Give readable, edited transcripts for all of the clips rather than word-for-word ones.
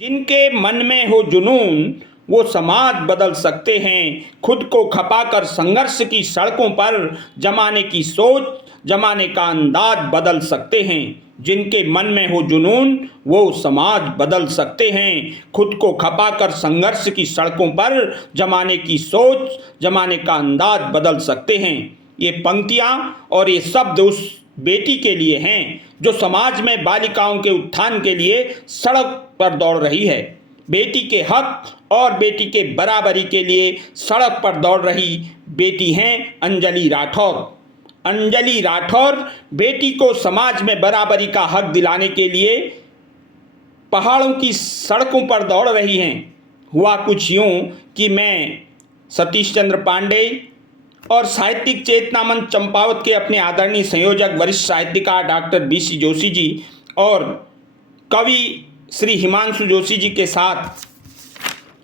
जिनके मन में हो जुनून वो समाज बदल सकते हैं। खुद को खपाकर संघर्ष की सड़कों पर जमाने की सोच, जमाने का अंदाज बदल सकते हैं। जिनके मन में हो जुनून वो समाज बदल सकते हैं। खुद को खपाकर संघर्ष की सड़कों पर जमाने की सोच, जमाने का अंदाज बदल सकते हैं। ये पंक्तियाँ और ये शब्द उस बेटी के लिए हैं जो समाज में बालिकाओं के उत्थान के लिए सड़क पर दौड़ रही है। बेटी के हक और बेटी के बराबरी के लिए सड़क पर दौड़ रही बेटी हैं अंजलि राठौर। अंजलि राठौर बेटी को समाज में बराबरी का हक दिलाने के लिए पहाड़ों की सड़कों पर दौड़ रही हैं। हुआ कुछ यूं कि मैं सतीश चंद्र पांडे और साहित्यिक चेतना मंच चंपावत के अपने आदरणीय संयोजक वरिष्ठ साहित्यकार डॉक्टर BC जोशी जी और कवि श्री हिमांशु जोशी जी के साथ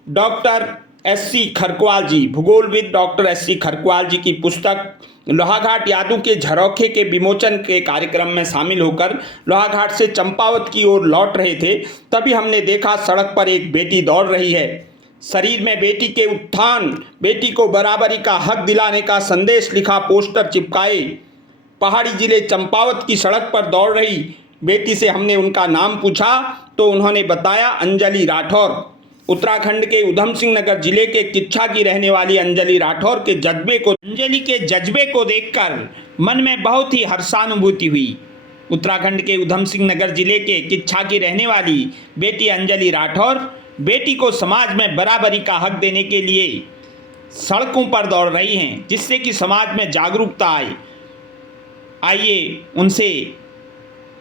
डॉक्टर SC खरकवाल जी, भूगोलविद डॉक्टर SC खरकवाल जी की पुस्तक लोहाघाट यादों के झरोखे के विमोचन के कार्यक्रम में शामिल होकर लोहाघाट से चंपावत की ओर लौट रहे थे। तभी हमने देखा सड़क पर एक बेटी दौड़ रही है। शरीर में बेटी के उत्थान, बेटी को बराबरी का हक दिलाने का संदेश लिखा पोस्टर चिपकाए पहाड़ी जिले चंपावत की सड़क पर दौड़ रही बेटी से हमने उनका नाम पूछा तो उन्होंने बताया अंजलि राठौर। उत्तराखंड के उधम सिंह नगर जिले के किच्छा की रहने वाली अंजलि राठौर के जज्बे को देखकर मन में बहुत ही हर्षानुभूति हुई। उत्तराखंड के उधम सिंह नगर जिले के किच्छा की रहने वाली बेटी अंजलि राठौर बेटी को समाज में बराबरी का हक देने के लिए सड़कों पर दौड़ रही हैं, जिससे कि समाज में जागरूकता आए। आइए उनसे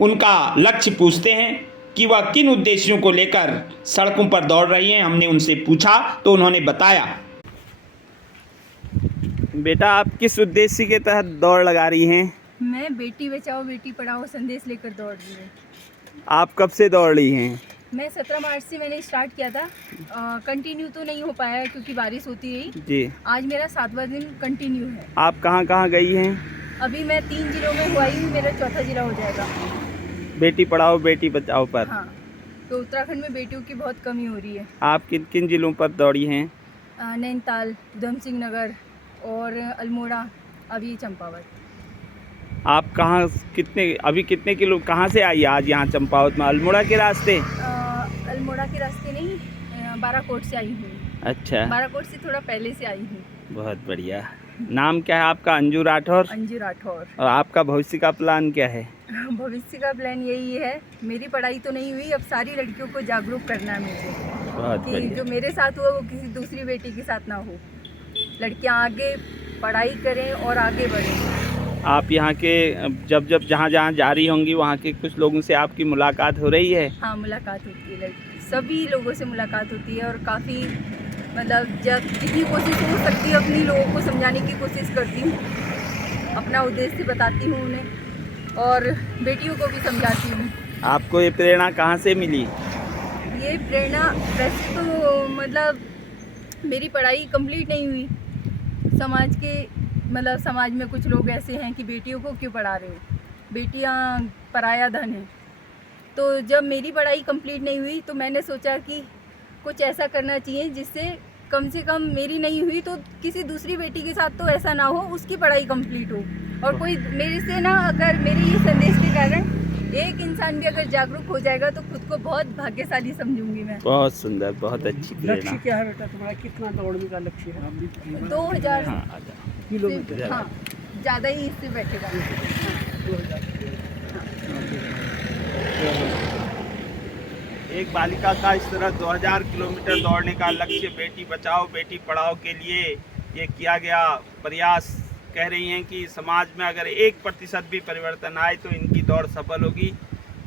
उनका लक्ष्य पूछते हैं कि वह किन उद्देश्यों को लेकर सड़कों पर दौड़ रही हैं। हमने उनसे पूछा तो उन्होंने बताया। बेटा, आप किस उद्देश्य के तहत दौड़ लगा रही हैं? मैं बेटी बचाओ बेटी पढ़ाओ संदेश लेकर दौड़ रही हूँ। आप कब से दौड़ रही हैं? मैं 17 मार्च से मैंने स्टार्ट किया था। कंटिन्यू तो नहीं हो पाया क्योंकि बारिश होती रही जी। आज मेरा 7वां दिन कंटिन्यू है। आप कहाँ कहाँ गई हैं? अभी मैं 3 जिलों में हुआ ही, मेरा 4था जिला हो जाएगा। बेटी पढ़ाओ बेटी बचाओ पर। हाँ, तो उत्तराखंड में बेटियों की बहुत कमी हो रही है। आप किन किन जिलों पर दौड़ी हैं? नैनीताल, उधम सिंह नगर और अल्मोड़ा, अभी चंपावत। आप कहाँ कितने किलो कहाँ से आई आज यहाँ चंपावत में? अल्मोड़ा के रास्ते? अल्मोड़ा के रास्ते नहीं, बाराकोट से आई हूँ। अच्छा, बाराकोट से थोड़ा पहले से आई हूँ। बहुत बढ़िया। नाम क्या है आपका? अंजू राठौर। अंजू राठौर। और आपका भविष्य का प्लान क्या है? भविष्य का प्लान यही है, मेरी पढ़ाई तो नहीं हुई, अब सारी लड़कियों को जागरूक करना है मुझे बहुत कि बढ़िया। जो मेरे साथ हुआ वो किसी दूसरी बेटी के साथ ना हो। लड़कियां आगे पढ़ाई करें और आगे बढ़ें। आप यहाँ के जब जहाँ जहाँ जा रही होंगी वहाँ के कुछ लोगों से आपकी मुलाकात हो रही है? हाँ, मुलाकात होती है, लड़की सभी लोगों से मुलाकात होती है और काफ़ी मतलब जब जितनी कोशिश हो सकती है अपनी लोगों को समझाने की कोशिश करती हूँ, अपना उद्देश्य बताती हूँ उन्हें और बेटियों को भी समझाती हूँ। आपको ये प्रेरणा कहाँ से मिली? ये प्रेरणा वैसे तो मतलब मेरी पढ़ाई कंप्लीट नहीं हुई। समाज में कुछ लोग ऐसे हैं कि बेटियों को क्यों पढ़ा रहे हो, बेटियां पराया धन है। तो जब मेरी पढ़ाई कंप्लीट नहीं हुई तो मैंने सोचा कि कुछ ऐसा करना चाहिए जिससे कम से कम मेरी नहीं हुई तो किसी दूसरी बेटी के साथ तो ऐसा ना हो, उसकी पढ़ाई कंप्लीट हो। और कोई मेरे से ना, अगर मेरे ये संदेश के कारण एक इंसान भी अगर जागरूक हो जाएगा तो खुद को बहुत भाग्यशाली समझूंगी मैं। बहुत सुंदर, बहुत अच्छी प्रेरणा। लक्ष्य क्या है बेटा तुम्हारा? कितना दौड़ने का लक्ष्य है? 2000 किलोमीटर। हाँ, ज़्यादा ही इससे बैठेगा। एक बालिका का इस तरह 2000 किलोमीटर दौड़ने का लक्ष्य बेटी बचाओ बेटी पढ़ाओ के लिए ये किया गया प्रयास। कह रही हैं कि समाज में अगर 1% भी परिवर्तन आए तो इनकी दौड़ सफल होगी।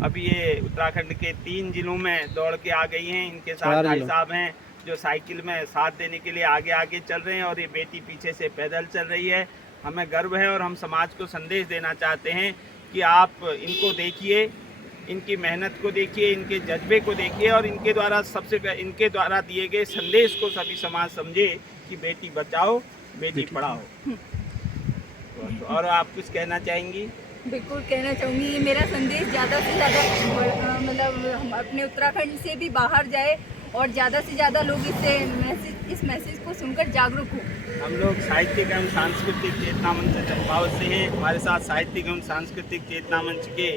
अभी ये उत्तराखंड के 3 जिलों में दौड़ के आ गई हैं। इनके साथ भाई साहब हैं जो साइकिल में साथ देने के लिए आगे आगे चल रहे हैं और ये बेटी पीछे से पैदल चल रही है। हमें गर्व है और हम समाज को संदेश देना चाहते हैं कि आप इनको देखिए, इनकी मेहनत को देखिए, इनके जज्बे को देखिए और इनके द्वारा दिए गए संदेश को सभी समाज समझे कि बेटी बचाओ बेटी पढ़ाओ। और आप कुछ कहना चाहेंगी? बिल्कुल कहना चाहूँगी, ये मेरा संदेश ज़्यादा से ज़्यादा मतलब हम अपने उत्तराखंड से भी बाहर जाए और ज़्यादा से ज़्यादा लोग इस मैसेज को सुनकर जागरूक हों। हम लोग साहित्यिक एवं सांस्कृतिक चेतना मंच चंपावत से हैं। हमारे साथ साहित्यिक एवं सांस्कृतिक चेतना मंच के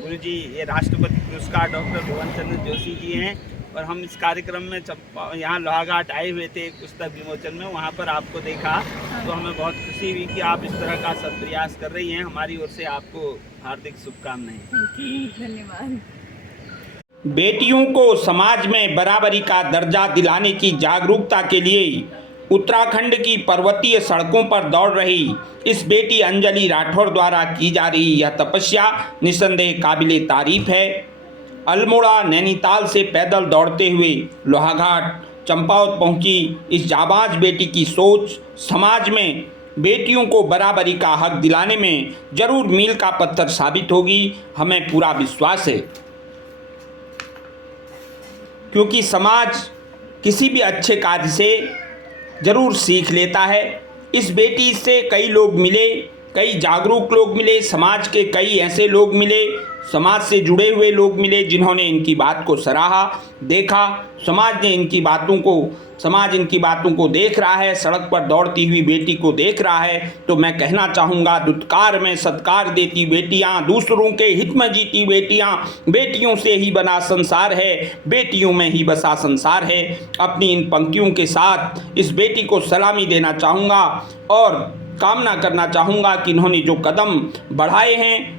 गुरुजी ये राष्ट्रपति पुरस्कार डॉक्टर भुवन चंद्र जोशी जी हैं और हम इस कार्यक्रम में यहाँ लोहाघाट आए हुए थे पुस्तक विमोचन में, वहाँ पर आपको देखा तो हमें बहुत खुशी हुई कि आप इस तरह का सत्प्रयास कर रही हैं। हमारी ओर से आपको हार्दिक शुभकामनाएं। धन्यवाद। बेटियों को समाज में बराबरी का दर्जा दिलाने की जागरूकता के लिए उत्तराखंड की पर्वतीय सड़कों पर दौड़ रही इस बेटी अंजलि राठौर द्वारा की जा रही यह तपस्या निसंदेह काबिले तारीफ है। अल्मोड़ा नैनीताल से पैदल दौड़ते हुए लोहाघाट चंपावत पहुंची इस जाबाज बेटी की सोच समाज में बेटियों को बराबरी का हक दिलाने में जरूर मील का पत्थर साबित होगी, हमें पूरा विश्वास है। क्योंकि समाज किसी भी अच्छे कार्य से ज़रूर सीख लेता है। इस बेटी से कई लोग मिले, कई जागरूक लोग मिले, समाज के कई ऐसे लोग मिले, समाज से जुड़े हुए लोग मिले जिन्होंने इनकी बात को सराहा, देखा। समाज इनकी बातों को देख रहा है, सड़क पर दौड़ती हुई बेटी को देख रहा है। तो मैं कहना चाहूँगा, दुत्कार में सत्कार देती बेटियाँ, दूसरों के हित में जीती बेटियाँ, बेटियों से ही बना संसार है, बेटियों में ही बसा संसार है। अपनी इन पंक्तियों के साथ इस बेटी को सलामी देना चाहूँगा और कामना करना चाहूँगा कि इन्होंने जो कदम बढ़ाए हैं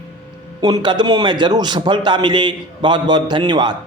उन कदमों में ज़रूर सफलता मिले। बहुत बहुत धन्यवाद।